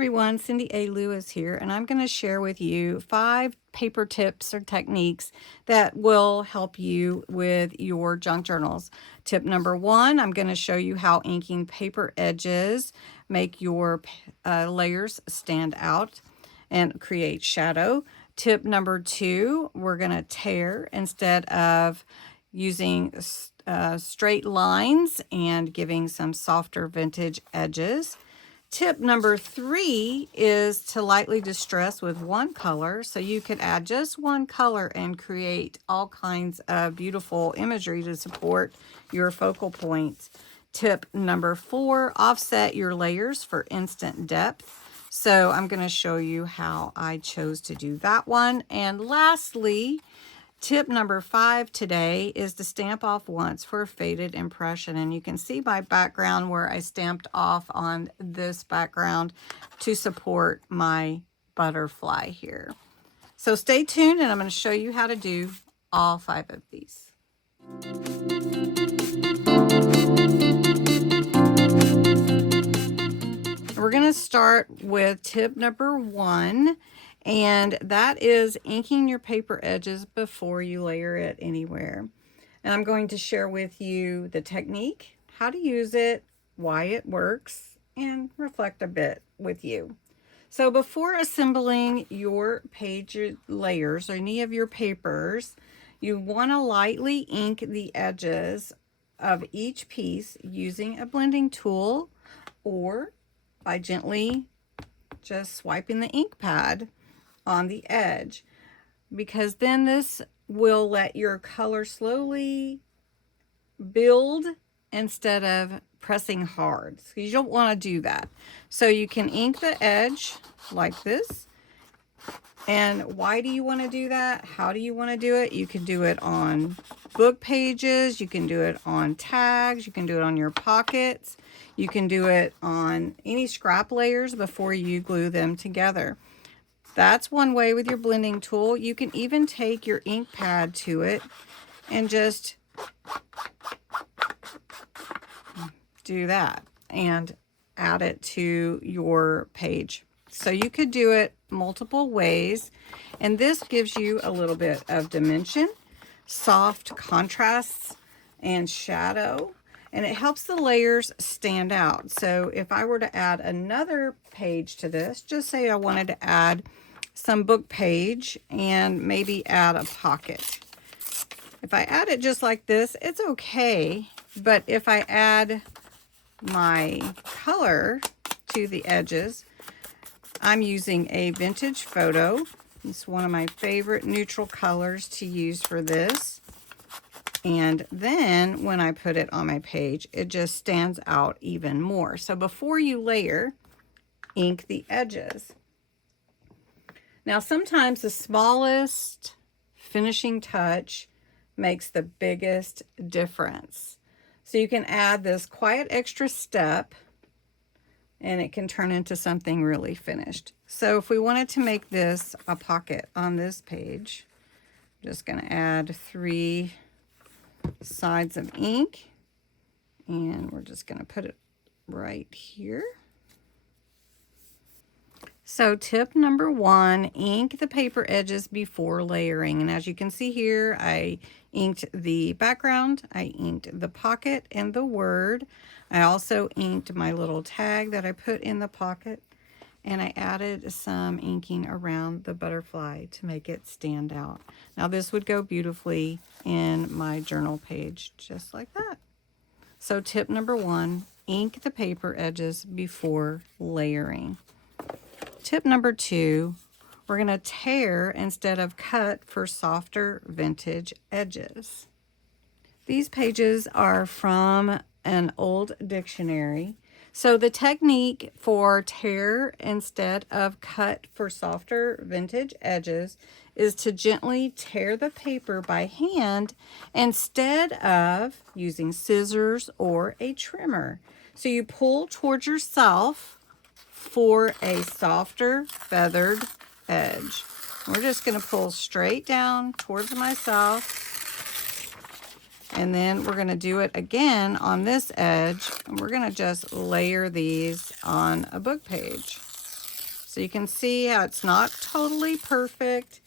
everyone, Cindy A. Lewis here, and I'm going to share with you 5 paper tips or techniques that will help you with your junk journals. Tip number 1, I'm going to show you how inking paper edges make your layers stand out and create shadow. Tip number 2, we're going to tear instead of using straight lines and giving some softer vintage edges. Tip number 3 is to lightly distress with one color. So you could add just one color and create all kinds of beautiful imagery to support your focal points. Tip number 4, offset your layers for instant depth. So I'm going to show you how I chose to do that one. And lastly, tip number 5 today is to stamp off once for a faded impression. And you can see my background where I stamped off on this background to support my butterfly here. So stay tuned and I'm going to show you how to do all 5 of these. We're going to start with tip number 1. And that is inking your paper edges before you layer it anywhere. And I'm going to share with you the technique, how to use it, why it works, and reflect a bit with you. So before assembling your page layers or any of your papers, you want to lightly ink the edges of each piece using a blending tool or by gently just swiping the ink pad on the edge, because then this will let your color slowly build instead of pressing hard. So you don't want to do that. So you can ink the edge like this. And why do you want to do that? How do you want to do it? You can do it on book pages, you can do it on tags, you can do it on your pockets, you can do it on any scrap layers before you glue them together. That's one way with your blending tool. You can even take your ink pad to it and just do that and add it to your page. So you could do it multiple ways, and this gives you a little bit of dimension, soft contrasts, and shadow, and it helps the layers stand out. So if I were to add another page to this, just say I wanted to add some book page and maybe add a pocket. If I add it just like this, it's okay. But if I add my color to the edges, I'm using a vintage photo. It's one of my favorite neutral colors to use for this. And then when I put it on my page, it just stands out even more. So before you layer, ink the edges. Now, sometimes the smallest finishing touch makes the biggest difference. So you can add this quiet extra step and it can turn into something really finished. So if we wanted to make this a pocket on this page, I'm just going to add 3 sides of ink and we're just going to put it right here. So tip number 1, ink the paper edges before layering. And as you can see here, I inked the background, I inked the pocket and the word. I also inked my little tag that I put in the pocket, and I added some inking around the butterfly to make it stand out. Now this would go beautifully in my journal page, just like that. So tip number 1, ink the paper edges before layering. Tip number 2, we're going to tear instead of cut for softer vintage edges. These pages are from an old dictionary. So the technique for tear instead of cut for softer vintage edges is to gently tear the paper by hand instead of using scissors or a trimmer. So you pull towards yourself for a softer feathered edge. We're just going to pull straight down towards myself, and then we're going to do it again on this edge, and we're going to just layer these on a book page. So you can see how it's not totally perfect.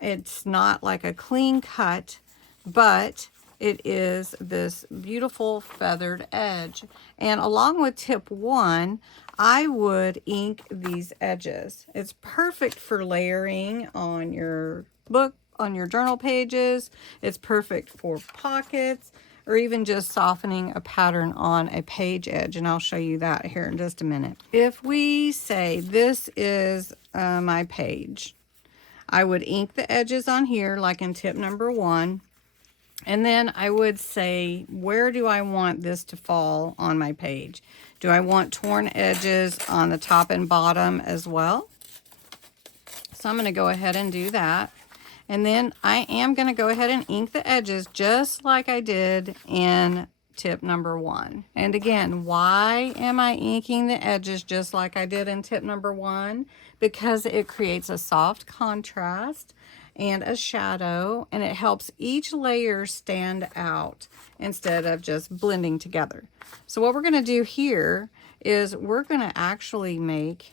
It's not like a clean cut, but it is this beautiful feathered edge. And along with tip 1, I would ink these edges. It's perfect for layering on your book, on your journal pages. It's perfect for pockets, or even just softening a pattern on a page edge. And I'll show you that here in just a minute. If we say this is my page, I would ink the edges on here like in tip number 1. And then I would say, where do I want this to fall on my page? Do I want torn edges on the top and bottom as well? So I'm going to go ahead and do that. And then I am going to go ahead and ink the edges just like I did in tip number 1. And again, why am I inking the edges just like I did in tip number 1? Because it creates a soft contrast and a shadow, and it helps each layer stand out instead of just blending together. So what we're going to do here is we're going to actually make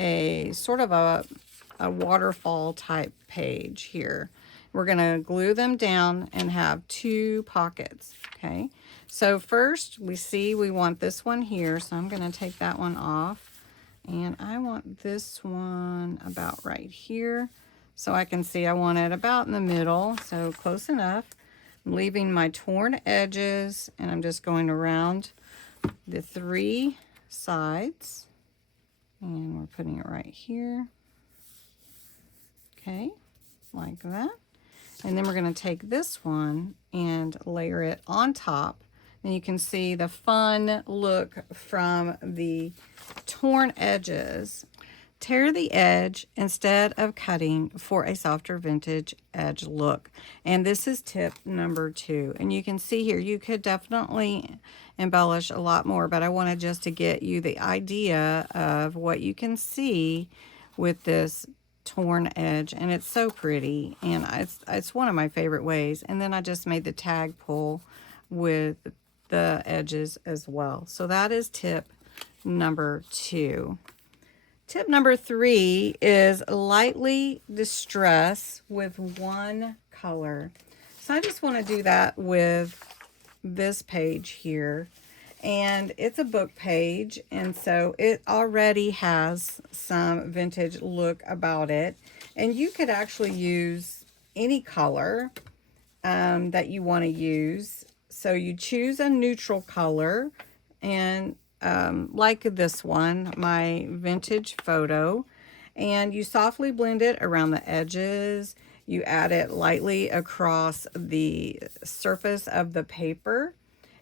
a sort of a waterfall type page here. We're going to glue them down and have 2 pockets. Okay, so first we see we want this one here, so I'm going to take that one off, and I want this one about right here, so I can see I want it about in the middle, so close enough. I'm leaving my torn edges, and I'm just going around the 3 sides, and we're putting it right here. Okay, like that. And then we're going to take this one and layer it on top. And you can see the fun look from the torn edges. Tear the edge instead of cutting for a softer vintage edge look. And this is tip number 2. And you can see here, you could definitely embellish a lot more, but I wanted just to get you the idea of what you can see with this torn edge, and it's so pretty, and it's one of my favorite ways. And then I just made the tag pull with the edges as well. So that is tip number 2. Tip number 3 is lightly distress with one color. So I just want to do that with this page here. And it's a book page, and so it already has some vintage look about it. And you could actually use any color that you want to use. So you choose a neutral color, and like this one, my vintage photo, and you softly blend it around the edges. You add it lightly across the surface of the paper.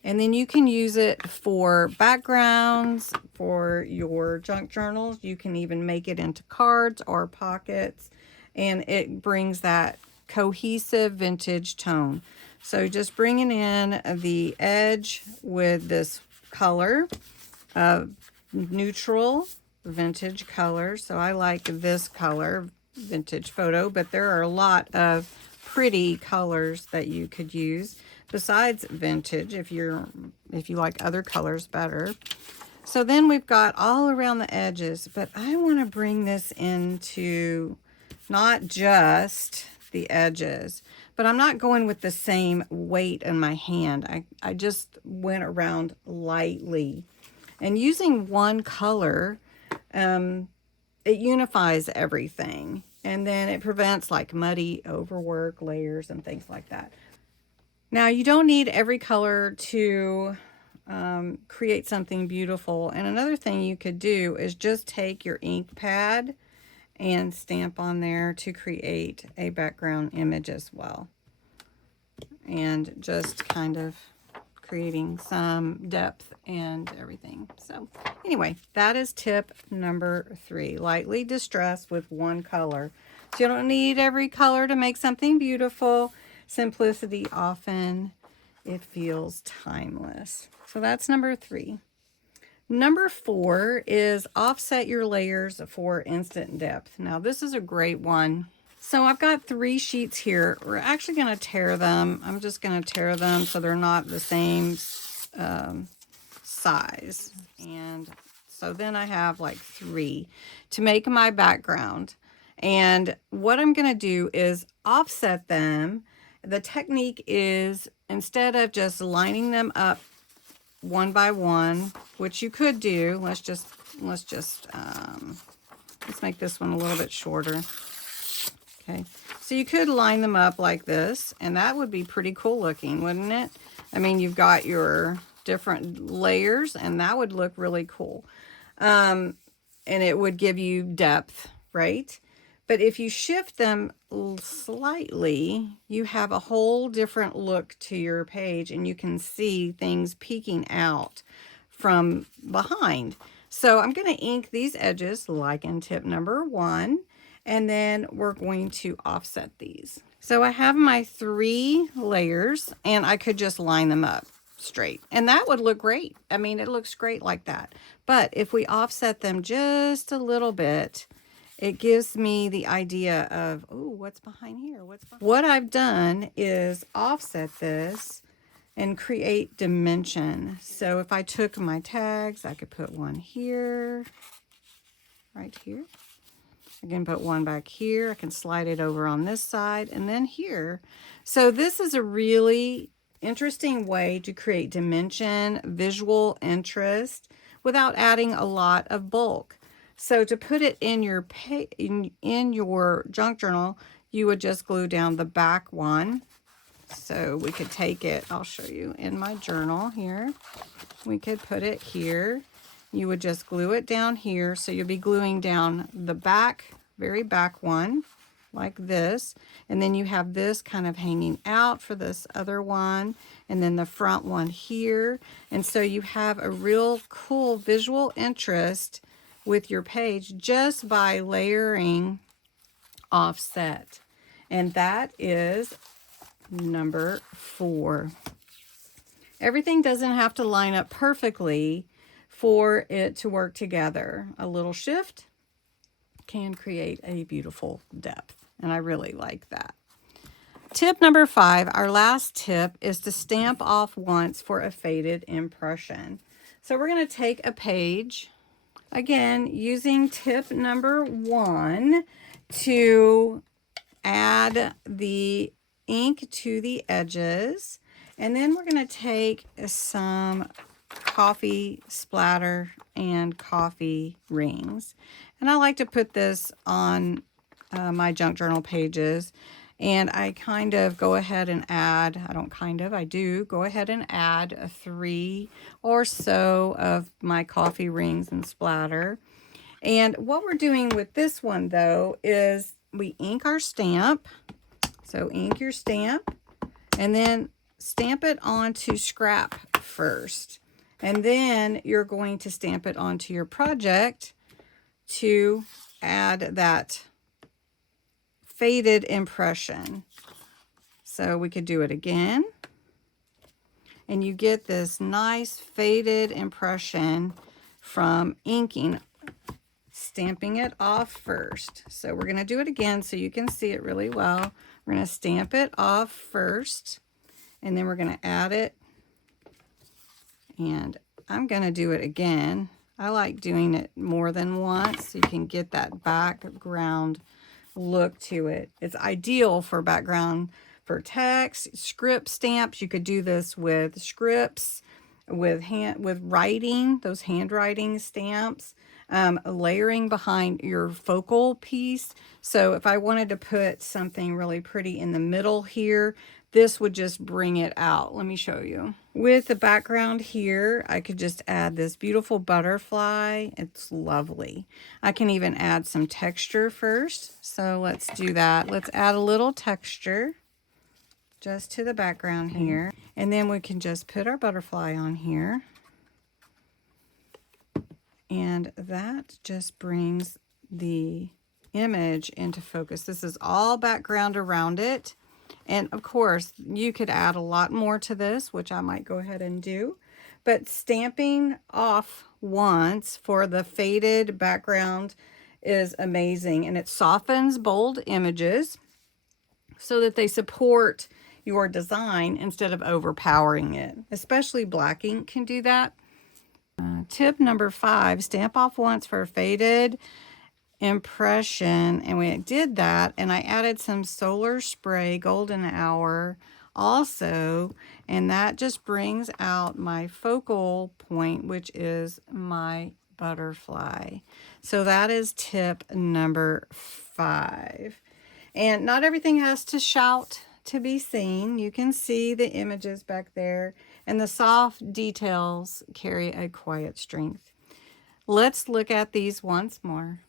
And then you can use it for backgrounds, for your junk journals. You can even make it into cards or pockets, and it brings that cohesive vintage tone. So just bringing in the edge with this color, neutral vintage color. So I like this color, vintage photo, but there are a lot of pretty colors that you could use besides vintage if you like other colors better. So then we've got all around the edges, but I want to bring this into not just the edges, but I'm not going with the same weight in my hand. I just went around lightly, and using one color, it unifies everything, and then it prevents like muddy overwork layers and things like that. Now, you don't need every color to create something beautiful. And another thing you could do is just take your ink pad and stamp on there to create a background image as well. And just kind of creating some depth and everything. So anyway, that is tip number 3. Lightly distress with one color. So you don't need every color to make something beautiful. Simplicity often, it feels timeless. So that's number 3. Number 4 is offset your layers for instant depth. Now this is a great one. So I've got 3 sheets here. We're actually going to tear them. I'm just going to tear them so they're not the same size. And So then I have like 3 to make my background. And what I'm going to do is offset them. The technique is, instead of just lining them up one by one, which you could do, let's make this one a little bit shorter. Okay, so you could line them up like this, and that would be pretty cool looking, wouldn't it? I mean, you've got your different layers, and that would look really cool. And it would give you depth, right? But if you shift them slightly, you have a whole different look to your page, and you can see things peeking out from behind. So I'm going to ink these edges like in tip number 1, and then we're going to offset these. So I have my 3 layers, and I could just line them up straight, and that would look great. I mean, it looks great like that. But if we offset them just a little bit, it gives me the idea of, oh, what's behind here? What I've done is offset this and create dimension. So if I took my tags, I could put one here, right here. I can put one back here. I can slide it over on this side and then here. So this is a really interesting way to create dimension, visual interest without adding a lot of bulk. So to put it in your in your junk journal, you would just glue down the back one. So we could take it, I'll show you in my journal here. We could put it here. You would just glue it down here. So you'll be gluing down the back, very back one, like this. And then you have this kind of hanging out for this other one. And then the front one here. And so you have a real cool visual interest with your page just by layering offset. And that is number 4. Everything doesn't have to line up perfectly for it to work together. A little shift can create a beautiful depth, and I really like that. Tip number 5, our last tip, is to stamp off once for a faded impression. So we're going to take a page, again, using tip number 1 to add the ink to the edges, and then we're going to take some coffee splatter and coffee rings, and I like to put this on my junk journal pages, and I kind of go ahead and add, I do go ahead and add 3 or so of my coffee rings and splatter. And what we're doing with this one though is we ink our stamp. So ink your stamp and then stamp it onto scrap first. And then you're going to stamp it onto your project to add that faded impression. So we could do it again. And you get this nice faded impression from inking, stamping it off first. So we're going to do it again so you can see it really well. We're going to stamp it off first, and then we're going to add it. And I'm going to do it again. I like doing it more than once so you can get that background look to it. It's ideal for background for text, script stamps. You could do this with scripts, with writing, those handwriting stamps, layering behind your focal piece. So if I wanted to put something really pretty in the middle here, this would just bring it out. Let me show you. With the background here, I could just add this beautiful butterfly. It's lovely. I can even add some texture first. So let's do that. Let's add a little texture just to the background here. And then we can just put our butterfly on here. And that just brings the image into focus. This is all background around it. And of course, you could add a lot more to this, which I might go ahead and do. But stamping off once for the faded background is amazing. And it softens bold images so that they support your design instead of overpowering it. Especially black ink can do that. Tip number 5, stamp off once for a faded impression. And we did that, and I added some solar spray golden hour also, and that just brings out my focal point, which is my butterfly. So that is tip number 5. And not everything has to shout to be seen. You can see the images back there, and the soft details carry a quiet strength. Let's look at these once more.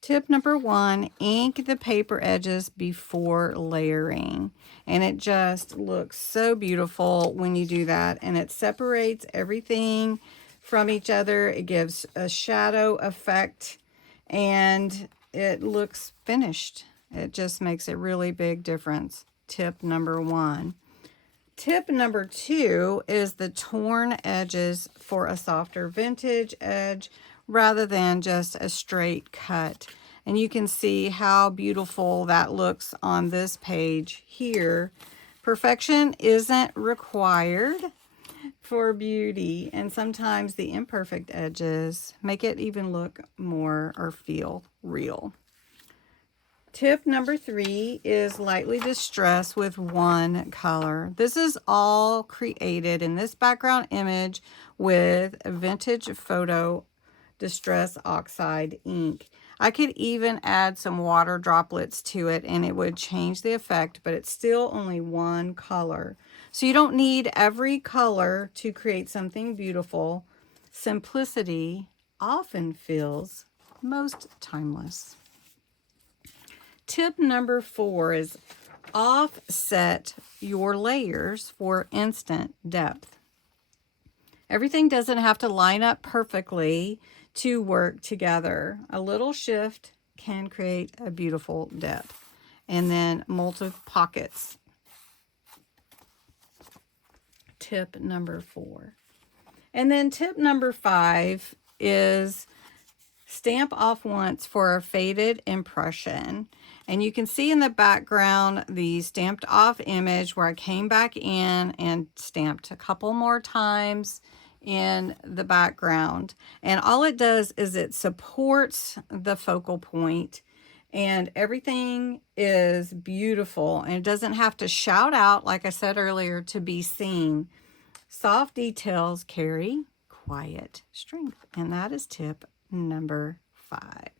Tip number 1, ink the paper edges before layering. And it just looks so beautiful when you do that. And it separates everything from each other. It gives a shadow effect, and it looks finished. It just makes a really big difference. Tip number 1. Tip number 2 is the torn edges for a softer vintage edge rather than just a straight cut. And you can see how beautiful that looks on this page here. Perfection isn't required for beauty, and sometimes the imperfect edges make it even look more or feel real. Tip number 3 is lightly distress with one color. This is all created in this background image with a vintage photo distress oxide ink. I could even add some water droplets to it and it would change the effect, but it's still only one color. So you don't need every color to create something beautiful. Simplicity often feels most timeless. Tip number 4 is offset your layers for instant depth. Everything doesn't have to line up perfectly to work together. A little shift can create a beautiful depth. And then multiple pockets. Tip number 4. And then tip number 5 is stamp off once for a faded impression. And you can see in the background the stamped off image where I came back in and stamped a couple more times in the background. And all it does is it supports the focal point, and everything is beautiful, and it doesn't have to shout out, like I said earlier, to be seen. Soft details carry quiet strength, and that is tip number 5.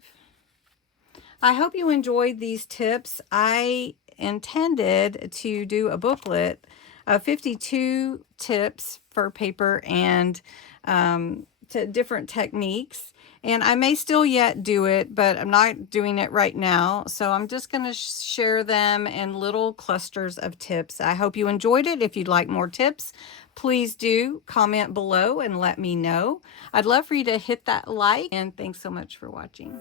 I hope you enjoyed these tips. I intended to do a booklet of 52 tips for paper and to different techniques. And I may still yet do it, but I'm not doing it right now. So I'm just going to share them in little clusters of tips. I hope you enjoyed it. If you'd like more tips, please do comment below and let me know. I'd love for you to hit that like, and thanks so much for watching.